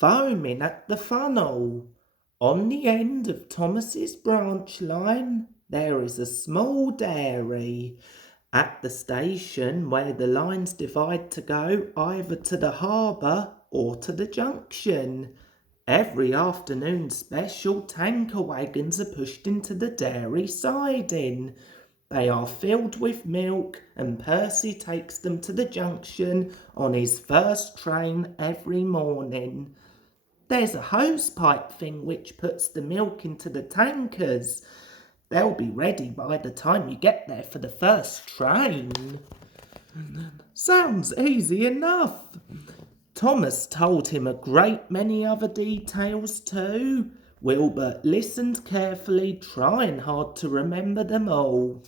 foaming at the funnel. On the end of Thomas's branch line, there is a small dairy. At the station where the lines divide to go either to the harbour or to the junction. Every afternoon special tanker wagons are pushed into the dairy siding. They are filled with milk and Percy takes them to the junction on his first train every morning. There's a hose pipe thing which puts the milk into the tankers. They'll be ready by the time you get there for the first train. Sounds easy enough. Thomas told him a great many other details too. Wilbert listened carefully, trying hard to remember them all.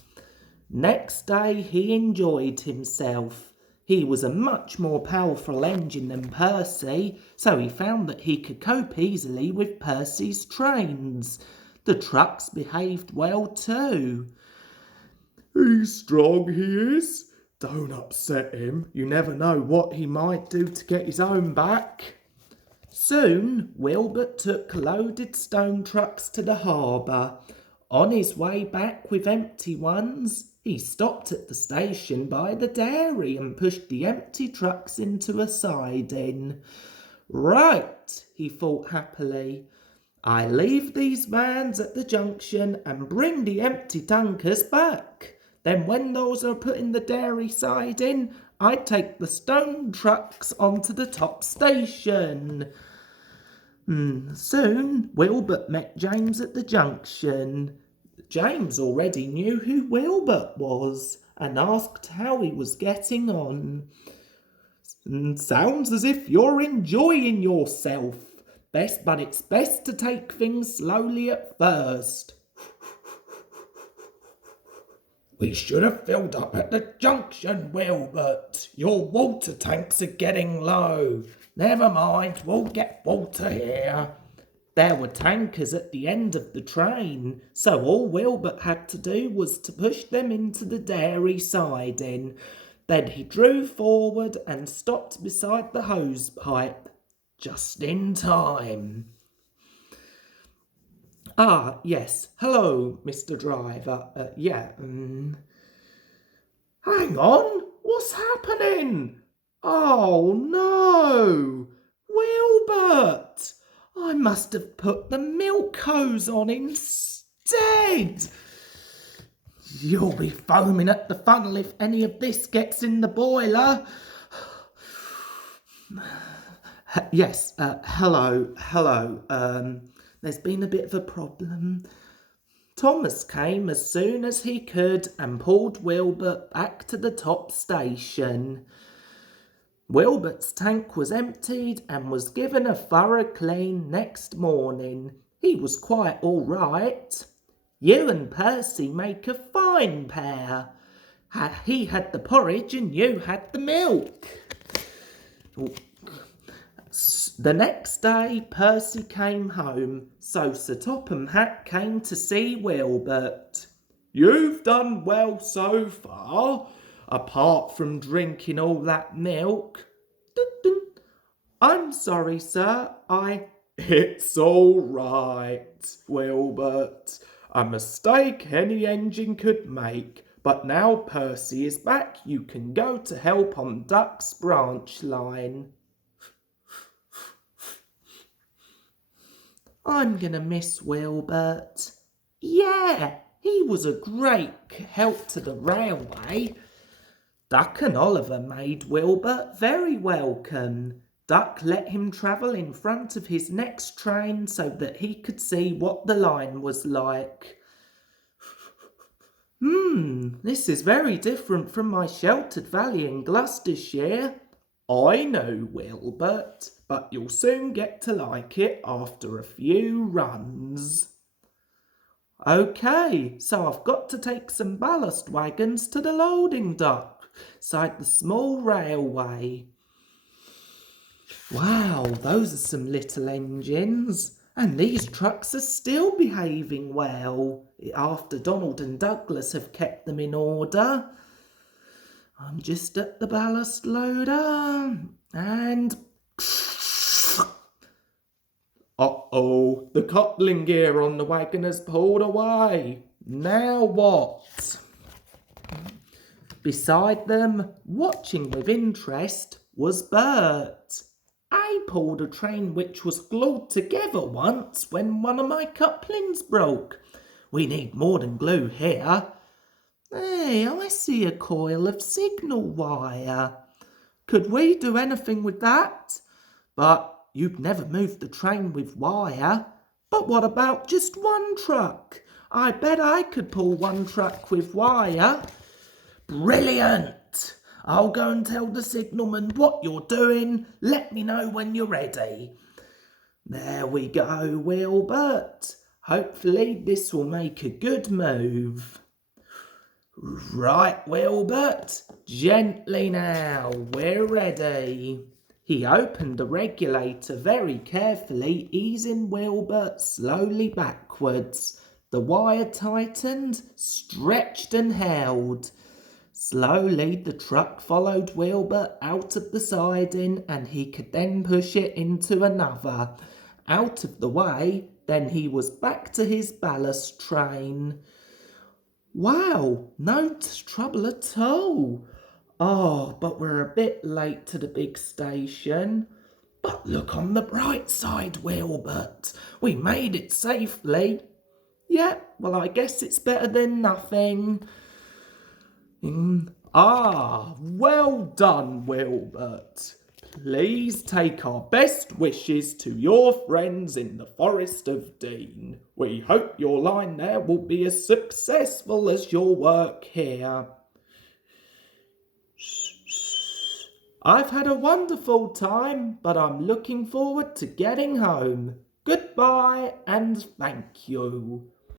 Next day he enjoyed himself. He was a much more powerful engine than Percy, so he found that he could cope easily with Percy's trains. The trucks behaved well too. He's strong, he is. Don't upset him. You never know what he might do to get his own back. Soon Wilbert took loaded stone trucks to the harbour. On his way back with empty ones, he stopped at the station by the dairy and pushed the empty trucks into a siding. Right, he thought happily. I leave these vans at the junction and bring the empty tankers back. Then when those are put in the dairy siding, I take the stone trucks onto the top station. Soon Wilbert met James at the junction. James already knew who Wilbert was and asked how he was getting on. Sounds as if you're enjoying yourself. But it's best to take things slowly at first. We should have filled up at the junction, Wilbert. Your water tanks are getting low. Never mind, we'll get water here. There were tankers at the end of the train, so all Wilbert had to do was to push them into the dairy siding. Then he drew forward and stopped beside the hose pipe. Just in time. Yes. Hello, Mr. Driver. Hang on. What's happening? Oh, no. Wilbert. I must have put the milk hose on instead. You'll be foaming at the funnel if any of this gets in the boiler. Yes, hello. There's been a bit of a problem. Thomas came as soon as he could and pulled Wilbert back to the top station. Wilbert's tank was emptied and was given a thorough clean next morning. He was quite all right. You and Percy make a fine pair. He had the porridge and you had the milk. The next day, Percy came home, so Sir Topham Hatt came to see Wilbert. You've done well so far, apart from drinking all that milk. I'm sorry, sir, It's all right, Wilbert. A mistake any engine could make, but now Percy is back, you can go to help on Duck's branch line. I'm gonna miss Wilbert. Yeah, he was a great help to the railway. Duck and Oliver made Wilbert very welcome. Duck let him travel in front of his next train so that he could see what the line was like. This is very different from my sheltered valley in Gloucestershire. I know, Wilbert, but you'll soon get to like it after a few runs. OK, so I've got to take some ballast wagons to the loading dock, side the small railway. Wow, those are some little engines. And these trucks are still behaving well, after Donald and Douglas have kept them in order. I'm just at the ballast loader, and Uh-oh, the coupling gear on the wagon has pulled away. Now what? Beside them, watching with interest, was Bert. I pulled a train which was glued together once when one of my couplings broke. We need more than glue here. Hey, I see a coil of signal wire. Could we do anything with that? But you'd never move the train with wire. But what about just one truck? I bet I could pull one truck with wire. Brilliant! I'll go and tell the signalman what you're doing. Let me know when you're ready. There we go, Wilbert. Hopefully this will make a good move. Right, Wilbert. Gently now. We're ready. He opened the regulator very carefully, easing Wilbert slowly backwards. The wire tightened, stretched and held. Slowly the truck followed Wilbert out of the siding and he could then push it into another. Out of the way, then he was back to his ballast train. Wow, no trouble at all. Oh, but we're a bit late to the big station. But look on the bright side, Wilbert. We made it safely. Yeah, well, I guess it's better than nothing. Well done, Wilbert. Please take our best wishes to your friends in the Forest of Dean. We hope your line there will be as successful as your work here. I've had a wonderful time, but I'm looking forward to getting home. Goodbye and thank you.